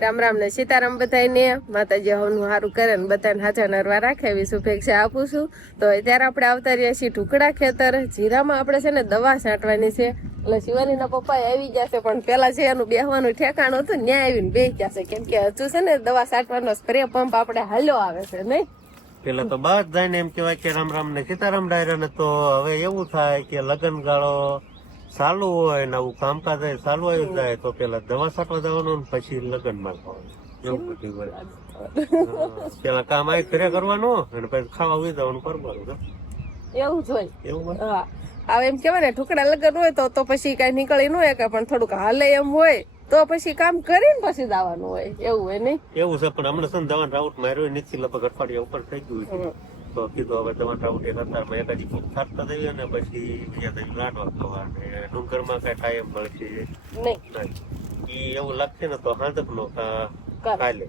રામ રામ ને સીતારામ બધાને માતાજી હવનું સારું કરે ને બધાને હાજર નરવા રાખે એવી શુભેચ્છા આપું છું. તો અત્યારે આપણે આવતા રહ્યા છીએ ઢુકડા ખેતર. જીરામાં આપણે છે ને દવા છાંટવાની છે, એટલે શિવાનીના પપ્પા આવી જશે, પણ પેલા છે એનું બેહવાનું ઠેકાણું હતું ત્યાં આવીને બેસી જશે, કેમ કે હજુ છે ને દવા છાંટવાનો સ્પ્રે પંપ આપણે હાલ્યો આવે છે નહીં. પેલા તો બધાને એમ કેવાય કે રામ રામ ને સીતારામ ડાયરા ને, તો હવે એવું થાય કે લગ્ન ગાળો ચાલુ હોય ને આવું કામકાજ ચાલુ આવી જાય તો પેલા દવા છાંટવા જવાનું પછી લગ્ન માં એવું બધું હોય. પેલા કામ આવી ઘરે કરવાનું અને પછી ખાવા ઉઈ જવાનું કરવાનું એવું જ હોય. એવું હા, હવે એમ કેવાય ને ઢુકડા લગ્ન હોય તો પછી કઈ નીકળી ન હોય, પણ થોડુંક હાલે એમ હોય તો પછી કામ કરીને પછી જવાનું હોય, એવું હોય નહીં. એવું છે, પણ હમણાં છે ને દવા રાઉટ માર્યો નથી, લગભગ અઠવાડિયા ઉપર થઈ ગયું છે. તો કીધું હવે દવા રાઉટ એક અત્યારમાં એકાદી ફૂટ છાંટતા દઈએ ને પછી બીજા દઈ લાડવા ખાવા ને ડુંગરમાં કઈ ટાઈમ મળશે નહીં. ઈ એવું લાગશે ને તો હાંજક નો કાલે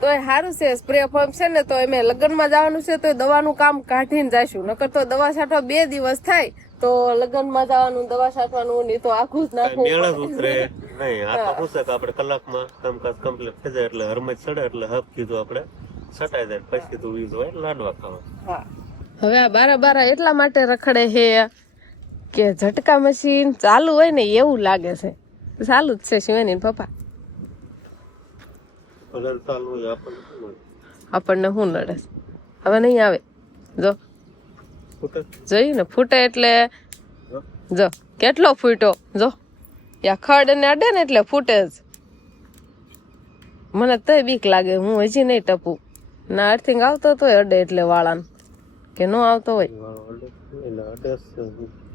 તો એ સારું છે સ્પ્રે પંપ છે ને, તો એમ લગ્નમાં જવાનું છે તો દવાનું કામ કાઢીને જઈશું, નકર તો દવા છાંટવા 2 દિવસ થાય તો લગ્નમાં જવાનું દવા છાંટવાનું નહીં તો આખું જ નાખવું મેળ જ ઉતરે નહીં. આ તો શું છે કે આપણે કલાકમાં કામકાજ કમ્પ્લીટ થઈ જાય એટલે હરમજ ચડે એટલે હબ કીધું આપણે છટાઈ જાય પછી કીધું વીજ હોય લાડવા ખાવા. હવે આ બારા એટલા માટે રખડે છે કે ઝટકા મશીન ચાલુ હોય ને એવું લાગે છે. ચાલુ જ છે શિવાની પપ્પા. આપણને શું નડે હવે નહીં આવે. જો જોયું ને ફૂટે એટલે જો કેટલો ફૂટ્યો. જો યા ખડ ને અડે ને એટલે ફૂટે જ. મને તો બીક લાગે, હું હજી નહીં ટપું ના. અર્થિંગ આવતો તો અડે એટલે વાળાને કે નો આવતો હોય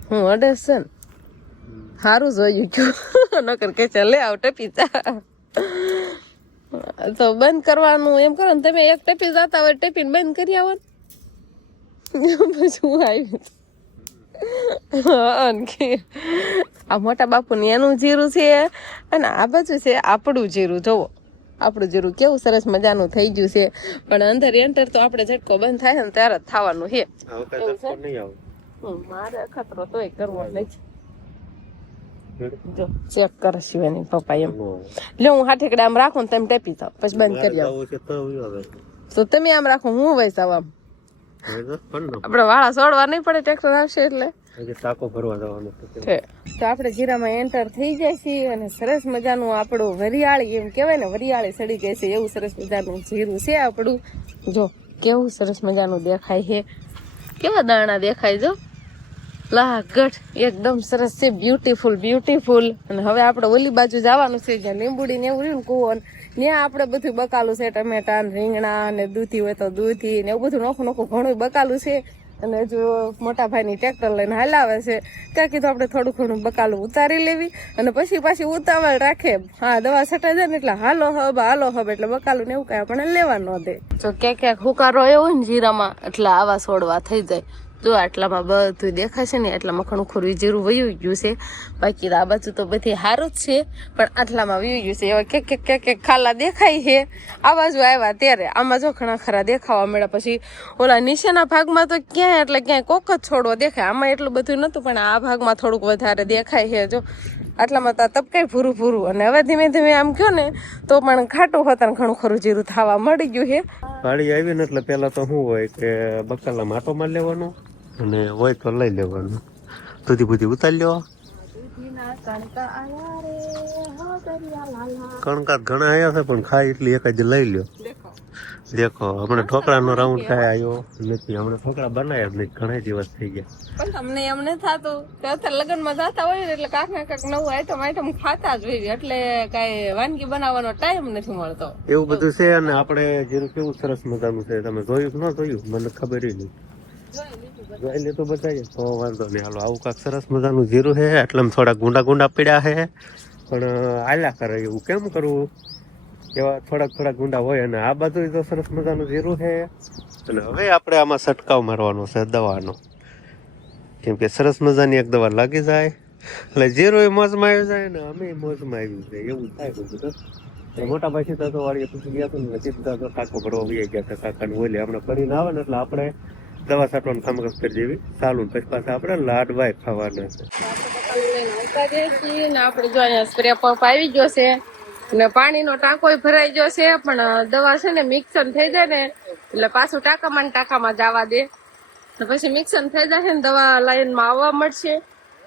હું અડે છે ને. સારું જોયું કયું નકર કે ચાલે આવ ટપી જા તો બંધ કરવાનું એમ કરો ને. તમે એક ટપી જતા હોય ટપીને બંધ કરી આવો ને પછી હું આવી. આ મોટા બાપુ ને એનું જીરું છે અને આ બાજુ છે આપણું જીરું. જોવો આપણું જીરું કેવું સરસ મજાનું થઈ ગયું છે, પણ અંદર એન્ટર તો આપણે ઝટકો બંધ થાય ને ત્યારે જ થવાનું છે. મારે અખતરો તોય કરવો નથી. જો ચેક કરે શિવાની પપ્પા એમ. લે હું હાથેકડે આમ રાખું ને તમે ટેપી થાવ પછી બંધ કરી આવો. તો તમે આમ રાખો હું વૈસ આમ આપડે વાળા છોડવા નહીં પડે ટ્રેક્ટર આવશે એટલે. ટાંકો ભરવા જવાનું તો આપણે જીરામાં એન્ટર થઈ જાય છે અને સરસ મજાનું આપણું વરિયાળી એમ કેવાય ને વરિયાળી સડી ગઈ છે એવું સરસ મજાનું જીરું છે આપણું. જો કેવું સરસ મજાનું દેખાય છે, કેવા દાણા દેખાય. જો લાગટ એકદમ સરસ છે, બ્યુટીફુલ. અને હવે આપણે ઓલી બાજુ જવાનું છે જ્યાં લીંબુડી ને એવું રહ્યું ને કુવો, ત્યાં આપણે બધું બકાલું છે, ટમેટા ને રીંગણા ને દૂધી હોય તો દૂધી ને એવું બધું નોખું ઘણું બકાલું છે. અને જો મોટા ભાઈની ટ્રેક્ટર લઈને હાલાવે છે ત્યાં કીધું આપણે થોડું ઘણું બકાલું ઉતારી લેવી અને પછી પાછી ઉતાવળ રાખે. હા, દવા છટાઈ જાય ને એટલે હાલો હબ એટલે બકાલું ને એવું કઈ આપણે લેવા ન દે. જો ક્યાંક હુકારો આવ્યો હોય ને જીરામાં એટલે આવા છોડવા થઈ જાય. જો આટલામાં બધું દેખાય છે ને એટલામાં ઘણું ખોરું જીરું વયું ગયું છે. બાકી આ બાજુ તો બધી સારું જ છે, પણ આટલામાં વયું ગયું છે. એવા ક્યાંક ખાલા દેખાય છે. આ બાજુ આવ્યા ત્યારે આમાં જો ઘણા ખરા દેખાવા મળ્યા. પછી ઓલા નીચેના ભાગમાં તો ક્યાંય એટલે ક્યાંય કોક જ છોડવો દેખાય. આમાં એટલું બધું નતું, પણ આ ભાગમાં થોડુંક વધારે દેખાય છે. જો આટલામાં તો તપકાય ભૂરું અને હવે ધીમે ધીમે આમ કયો ને તો પણ ખાટું હોતા ઘણું ખરું જીરું થવા મળી ગયું છે. ગાડી આવી ને એટલે પેલા તો શું હોય કે બકાલા માટોમાં લેવાનું અને હોય તો લઈ લેવાનું. બધી ઉતારી લ્યો. કણકાત ઘણા આવ્યા છે પણ ખાય એટલી એક જ લઈ લ્યો. દેખો હમણાં ઠોકરાનો રાઉન્ડ કાંઈ આવ્યો નથી. હમણાં ઠોકરા બનાવ્યા જ નહીં, ઘણા દિવસ થઈ ગયા. પણ તમને એમને થતું કે અત્યારે લગ્નમાં જતા હોય ને એટલે કાંક નવું આઈટમ ખાતા જ હોય એટલે કાંઈ વાનગી બનાવવાનો ટાઈમ નથી મળતો. એવું બધું છે. અને આપણે જીરું કેવું સરસ મજાનું છે, તમે જોયું કે ન જોયું મને ખબર નહીં. જોઈ લે તો બતાવીએ તો વાંધો નહીં. હાલો આવું કાંક સરસ મજાનું જીરું છે. એટલે થોડા ગુંડા પડ્યા છે, પણ આલ્યા કરે એવું કેમ કરવું, એવા થોડાક ગુંડા હોય. અને આ બાજુ તો સરસ મજાનું જીરું છે. અને હવે આપણે આમાં છંટકાવ મારવાનો છે દવાનો, કેમ કે સરસ મજાની એક દવા લાગી જાય એટલે જીરું એ મોજમાં આવી જાય ને અમે મોજમાં આવ્યું છે એવું થાય બધું. મોટા ભાઈ સીધા તો વાળીએ પૂછી ગયા હતા ને સીધા તો ટાંકો ભરવા ગયા ગયા હતા કાકાને બોલે હમણાં ફરીને આવે ને એટલે આપણે દવા છાંટવાનું કામકાજ કરી દેવી ચાલુ. પછી પાછા આપણે લાડવાય ખાવાના છે. આપણે જો અહીંયા સ્પ્રે પંપ આવી ગયો છે ને પાણીનો ટાંકો ભરાઈ ગયો છે, પણ દવા છે ને મિક્સર થઈ જાય ને એટલે પાછું ટાંકામાં જવા દે, પછી મિક્સર થઈ જશે ને દવા લાઈનમાં આવવા મળશે,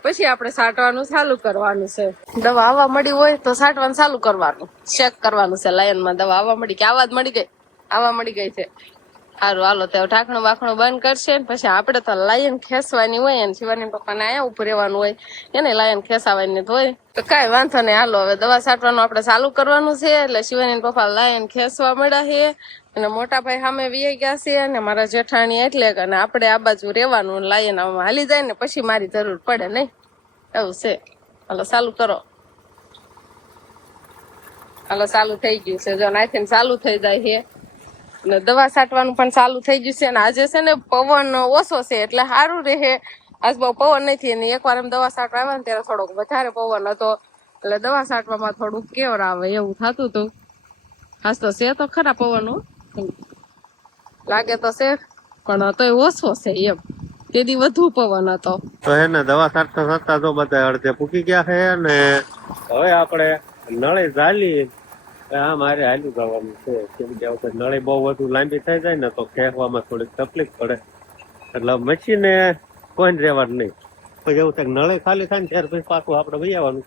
પછી આપણે છાંટવાનું ચાલુ કરવાનું છે. દવા આવવા મળી હોય તો છાંટવાનું ચાલુ કરવાનું, ચેક કરવાનું છે લાઈનમાં દવા આવવા મળી કે આવા જ મળી ગઈ, આવવા મળી ગઈ છે. સારું, હાલો તો ઢાંકણું બાખણું બંધ કરશે ને પછી આપણે તો લાયન ખેંચવાની હોય ને શિવાની પપ્પાને અહીંયા ઉપર રહેવાનું હોય એને લાયન ખેંચાવાની હોય તો કાંઈ વાંધો નહીં. હાલો હવે દવા છાંટવાનું આપણે ચાલુ કરવાનું છે. એટલે શિવાની પપ્પા લાયન ખેંચવા મળ્યા છે અને મોટા ભાઈ સામે વી ગયા છે અને મારા જેઠાણી એટલે કે અને આપણે આ બાજુ રહેવાનું, લાયન આમાં હાલી જાય ને પછી મારી જરૂર પડે નહીં, એવું છે. હાલો ચાલુ કરો. હાલો ચાલુ થઈ ગયું છે, જો નાખીને ચાલુ થઈ જાય છે ને દવા છાંટવાનું પણ ચાલુ થઈ ગયું છે. અને આજે છે ને પવન ઓછો છે એટલે સારું રહે, આજ બહુ પવન નથી. અને એકવાર એમ દવા છાંટવા આવે ને ત્યારે થોડોક વધારે પવન હતો એટલે દવા છાંટવામાં થોડુંક કેવર આવે એવું થતું હતું. આજ તો છે તો ખરા પવન લાગે તો છે પણ તોય ઓછો છે એમ, તેથી વધુ પવન હતો. તો હે ને દવા છાંટતા છાંટતા તો બધા અડધે પૂકી ગયા છે ને હવે આપણે નળે ઝાલી આ મારે હાલી જવાનું છે. કેમ કે વખત નળી બહુ વધુ લાંબી થઈ જાય ને તો ખેંચવામાં થોડીક તકલીફ પડે એટલે મશીને કોઈ રહેવાનું નહીં. પછી એવું થાય નળે ખાલી થાય ને ત્યારે પછી પાછું આપણે વહી આવવાનું.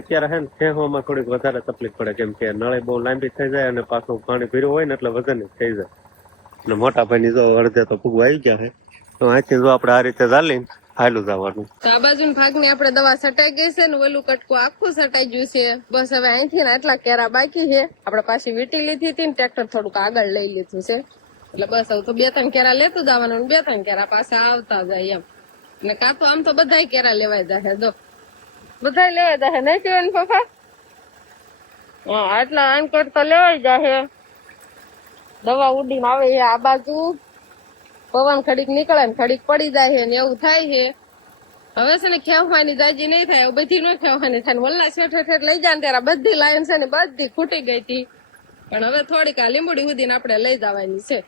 અત્યારે છે ને ખેંચવામાં થોડીક વધારે તકલીફ પડે કેમ કે નળી બહુ લાંબી થઈ જાય અને પાછું પાણી ભર્યું હોય ને એટલે વજન થઈ જાય. અને મોટા ભાઈની જો અડધે તો ફૂગવા આવી ગયા છે તો અહીંથી જો આપણે આ રીતે ચાલીને હાલું જવાનું. તો આ બાજુ ભાગની આપણે દવા છટાઈ ગઈ છે ને ઓલું કટકું આખું છટાઈ ગયું છે. બસ હવે અહીંથી ને આટલા કેરા બાકી છે. આપણે પાછી વીટી લીધી હતી ને ટ્રેક્ટર થોડુંક આગળ લઈ લીધું છે એટલે બસ હવે તો 2-3 કેરા લેતું જવાનું, 2-3 કેરા પાછા આવતા જાય એમ. ને કાં તો આમ તો બધાય કેરા લેવાય જાય, જો બધાય લેવાય જાય નહીં કેવાય પપ્પા? હા, આટલા આનકટ તો લેવાય જાય. દવા ઉડીને આવે છે આ બાજુ, પવન ખડીક નીકળે ને ખડીક પડી જાય છે ને એવું થાય છે. હવે છે ને ખેવવાની જાજી નહીં થાય, બધી નો ખેવવાની થાય. વલ્લા છેઠ લઈ જાય ને ત્યારે બધી લાઈન છે ને બધી ખૂટી ગઈ હતી, પણ હવે થોડીક આ લીંબુડી સુધીને આપણે લઈ જવાની છે.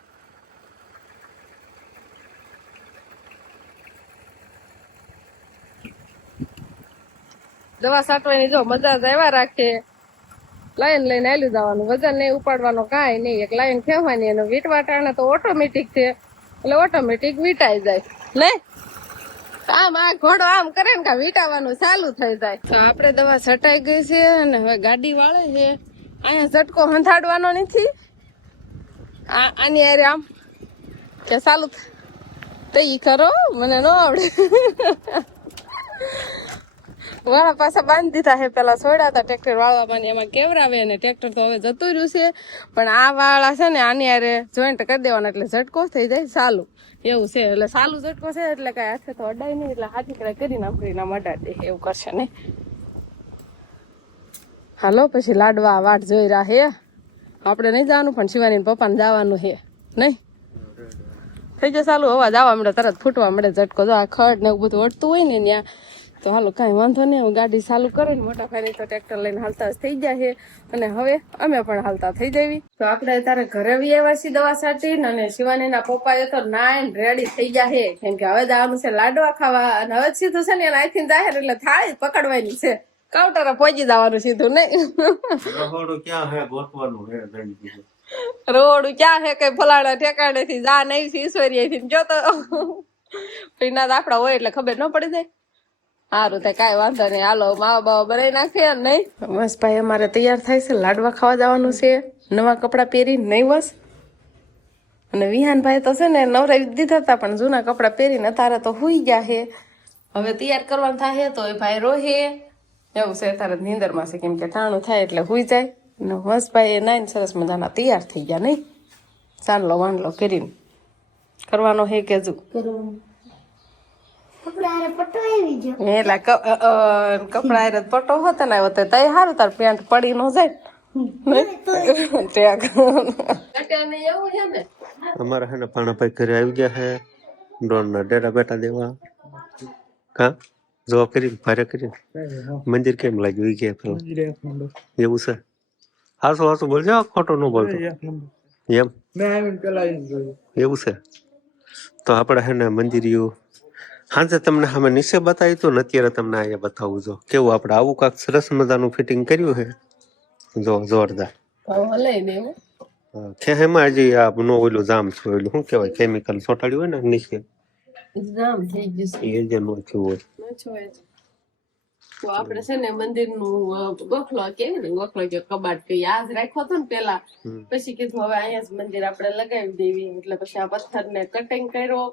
દવા છાંટવાની જો મજા જ આવ્યા રાખે. લાઈન લઈને આલી જવાનું, વજન નહીં ઉપાડવાનો કાંઈ નહીં, એક લાઈન ખેવવાની અને વીટવા ટાણે તો ઓટોમેટિક છે એટલે ઓટોમેટિક વીટાઈ જાય નહીં. આમ આ ઘોડો આમ કરે ને વીટાવાનું ચાલુ થઈ જાય. તો આપણે દવા છટાઈ ગઈ છે અને હવે ગાડી વાળે છે. અહીંયા ઝટકો હંધાડવાનો નથી, આની અરે આમ કે ચાલુ તો ઈ ખરો મને ન આવડે. વાળા પાછા બાંધી દીધા છે, પેલા છોડ્યા હતા ટ્રેક્ટર વાળવામાં એમાં કેવરાવે અને ટ્રેક્ટર તો હવે જતું રહ્યું છે. પણ આ વાળા છે ને આની હારે જોઈન્ટ કરી દેવાના એટલે ઝટકો થઈ જાય ચાલુ એવું છે. એટલે ચાલુ ઝટકો છે એટલે કઈ હાથે તો અડાય નહીં, એટલે હાથી કડા કરીને આપણે અડાડી દે એવું કરશે નહીં. હાલો પછી લાડવા વાટ જોઈ રહ્યા હે. આપણે નહીં જવાનું પણ શિવાની પપ્પાને જવાનું છે નહીં. થઈ જાય ચાલુ, અવાજ આવવા મળે તરત ફૂટવા મળે ઝટકો. જો આ ખડ ને એવું બધું અડતું હોય ને ત્યાં તો હાલો કાંઈ વાંધો નહીં. ગાડી ચાલુ કરે ને મોટા ભાઈ તો ટ્રેક્ટર લઈને હાલતા જ થઈ જાય છે અને હવે અમે પણ હાલતા થઈ જવી. તો આપણે તારે ઘરે વી આવ્યા છીએ દવા છાંટીને અને શિવાનીના પપ્પાએ તો નાઈન રેડી થઈ ગયા છે કેમ કે હવે જવાનું છે લાડવા ખાવા. અને હવે સીધું છે ને એને આઈથી જાય એટલે થાળી પકડવાની છે, કાઉન્ટરે પહોંચી જવાનું સીધું નહીં. રહોડું ક્યાં હે ગોતવાનું હે રોડ ક્યાં છે કઈ ફલાણા ઠેકાણે થી જા નહીં ઈશ્વરીય થી જોતો પીના આપડા હોય એટલે ખબર ન પડી જાય. સારું થાય કાંઈ વાંધો નહીં. હાલો માવા બાવા બનાવી નાખીએ નહીં. બસ ભાઈ અમારે તૈયાર થાય છે, લાડવા ખાવા જવાનું છે નવા કપડાં પહેરીને નહીં બસ. અને વિહાનભાઈ તો છે ને નવરાવી દીધા હતા પણ જૂના કપડાં પહેરીને અત્યારે તો હુઈ ગયા છે. હવે તૈયાર કરવાનું થાય તો એ ભાઈ રોહે એવું છે. અત્યારે નીંદરમાં છે કેમ કે ટાણું થાય એટલે હુઈ જાય. અને હસભાઈ એ નાઈને સરસ મજાના તૈયાર થઈ ગયા નહીં. ચાંદલો વાંદલો કરીને કરવાનો હે કે હજુ એલા કપડા પટો હોતો ને હોતે તઈ સારું તાર પેન્ટ પડી ન જાય. અમારા હે ને પાણાભાઈ ઘરે આવી ગયા છે ડ્રોન ના ડેરા બેટા દેવા. કા જો કરી ભારે કરી મંદિર કેમ લાગ્યું ઈ કે પેલા એવું છે. હાસો હાસો બોલજો, ખોટો ન બોલતો એમ એવું છે. તો આપણે હે ને મંદિરિયું હાજે તમને સામે નીચે બતાવી તો ને અત્યારે તમને અહીંયા બતાવું જો કેવું આપણે આવું કાંક સરસ મજાનું ફિટિંગ કર્યું છે. જો જોરદાર હલાઈ દે હો. ખેહેમાં હજી આ નો ઓલું જામ છે ઓલું શું કહેવાય કેમિકલ ચોટાડ્યું હોય ને નીચે જામ થઈ ગયું એ જે નો થયું હોય ન જોવાય. તો આપણે છે ને મંદિરનું ગોખલો કેવી ને ગોખલો કે કબાટ કે યાદ રાખ્યો હતો ને પેલા, પછી કીધું હવે અહીંયા જ મંદિર આપણે લગાવી દેવી. એટલે પછી આ પથ્થરને કટિંગ કર્યો,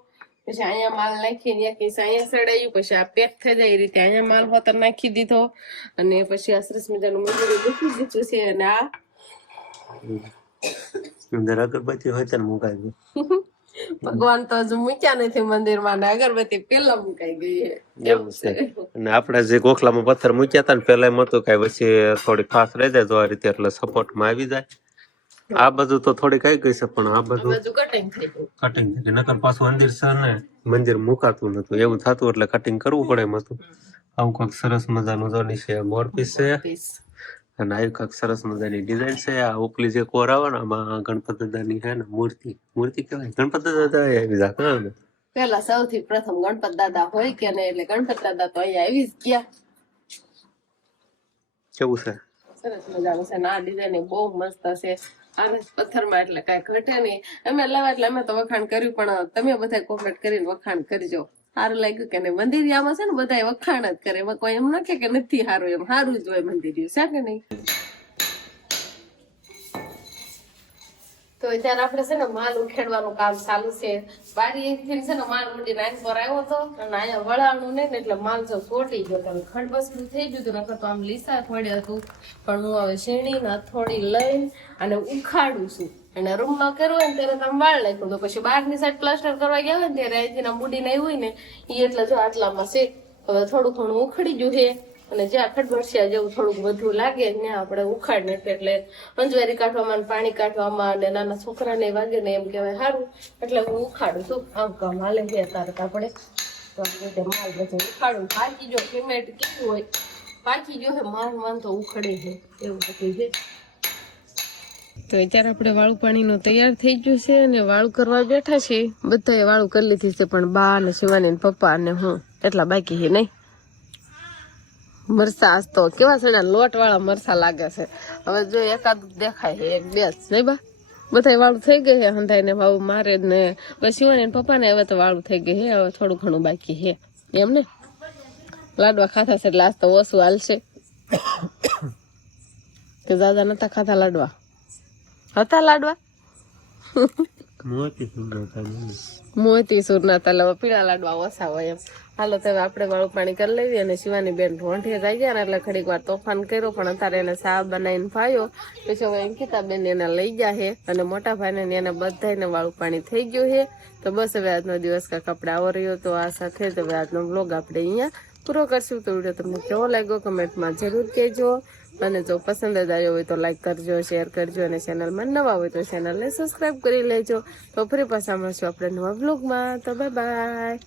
પછી અહીંયા માલ નાખીને અહીંયા સડાયું, પછી આ પેક થઈ જાય એ રીતે અહીંયા માલ હોતર નાખી દીધો, અને પછી આ સરસ મજાનું મંદિર મૂકી દીધું છે. અને આ અંદર અગરબત્તી હોય ત્યારે મુકાઈ ગયું. ભગવાન તો હજુ મૂક્યા નથી મંદિરમાં, ને અગરબત્તી પેલા મુકાઈ ગઈ છે. એવું છે. અને આપણે જે ગોખલામાં પથ્થર મૂક્યા હતા ને પેલા એમ હતું કઈ પછી થોડી ફાસ રહી જાય તો આ રીતે એટલે સપોર્ટમાં આવી જાય. આ બધું તો થોડી કઈ ગઈ છે પણ આ બધું કટિંગ થઈ ગયું. કટિંગ થઈ ગયું. નકર પાછું મંદિર છે ને મંદિર મુકાતું નતું, એવું થતું એટલે કટિંગ કરવું પડે એમ હતું. આવું કંઈક સરસ મજાનું જો નીચે મોરપીસ છે અને આવી કંઈક સરસ મજાની ડિઝાઇન છે. આ ઉપલી જે કોર આવે ને આમાં ગણપતિ દાદાની છે ને મૂર્તિ કહેવાય. ગણપતિ દાદા આવી જાય પેલા સૌથી પ્રથમ ગણપત દાદા હોય કે નહીં, એટલે ગણપત દાદા તો અહીંયા આવી જ ગયા. કેવું છે સરસ મજાનું છે. આ ડિઝાઇન બહુ મસ્ત છે. આને પથ્થરમાં એટલે કઈ ઘટે નહીં. અમે લાવ્યા એટલે અમે તો વખાણ કર્યું, પણ તમે બધા કોમેન્ટ કરીને વખાણ કરજો. સારું લાગ્યું કે નહીં? મંદિરિયામાં છે ને બધા વખાણ જ કરે, એમાં કોઈ એમ ન કે નથી સારું, એમ સારું જ હોય મંદિરિયું, છે કે નહીં? તો ત્યારે આપણે છે ને માલ ઉખેડવાનું કામ ચાલુ છે. બારીથી છે ને માલ મંડી નાઈન પર આવ્યો હતો, અને અહીંયા વળાણું નહીં ને એટલે માલ જો ચોટી ગયો હતો. ખંડ બસલું થઈ ગયું હતું, નકર તો આમ લીસા પડ્યું હતું. પણ હું હવે શેણી ને હથોડી લઈને અને ઉખાડું છું. અને રૂમમાં કર્યું હોય ને ત્યારે તમે વાળ નાખ્યું, તો પછી બહારની સાઈડ પ્લાસ્ટર કરવા ગયા હોય ને ત્યારે અહીંથી મૂડી નહીં હોય ને એ એટલે જો આટલામાં છે. હવે થોડું ઘણું ઉખડી ગયું છે, અને જ્યાં ખડબડસિયા જેવું થોડુંક વધુ લાગે ત્યાં આપણે ઉખાડ નાખીએ એટલે અંજવારી કાઢવામાં, પાણી કાઢવામાં, અને નાના છોકરાને વાગે ને એમ કહેવાય સારું. એટલે હું ઉખાડું છું. આમ કામ હાલે છે તારે આપણે તો આ રીતે માલ બધો ઉખાડું. પાકી જો પેમેન્ટ કેવું હોય, પાકી જો હે માન તો ઉખડે છે, એવું બધું છે. તો અત્યારે આપણે વાળું પાણીનું તૈયાર થઈ ગયું છે, અને વાળું કરવા બેઠા છે. બધાએ વાળું કરી લીધી છે, પણ બા અને શિવાની ને પપ્પા અને હું એટલા બાકી છે નહીં. મરસા આજ તો કેવા સડા લોટ વાળા મરસા લાગે છે. હવે જો એકાદ દેખાય છે, એક બે જ નહીં બા. બધા વાળું થઈ ગયું છે. હંધાઈ ને ભાવ મારે ને બસ શિવાની ને પપ્પા ને હવે તો વાળું થઈ ગયું છે. હવે થોડું ઘણું બાકી છે એમ ને. લાડવા ખાતા છે એટલે આજ તો ઓછું હાલશે. કે દાદા નતા ખાતા લાડવા? હતા લાડવા મોતી સુર ના તલાવ પીળા લાડવા ઓછા હોય એમ. હાલો તો હવે આપણે વાળું પાણી કરી લેવી. અને શિવાની બેન રોંઠે થઈ ગયા ને એટલે ઘડીક વાર તોફાન કર્યો, પણ અત્યારે એને સા બનાવીને ફાયો. પછી હવે અંકિતા બેન એને લઈ ગયા છે, અને મોટા ભાઈને એને બધાને વાળું પાણી થઈ ગયું છે. તો બસ હવે આજનો દિવસ કાંક આપણે આવો રહ્યો. તો આ સાથે જ હવે આજનો બ્લોગ આપણે અહીંયા પૂરો કરશું. તો વિડીયો તમને કેવો લાગ્યો કમેન્ટમાં જરૂર કહેજો, અને જો પસંદ જ આવ્યો હોય તો લાઈક કરજો, શેર કરજો, અને ચેનલમાં નવા હોય તો ચેનલને સબસ્ક્રાઈબ કરી લેજો. તો ફરી પાછા મળશું આપણે નવા બ્લોગમાં. તો બાય બાય.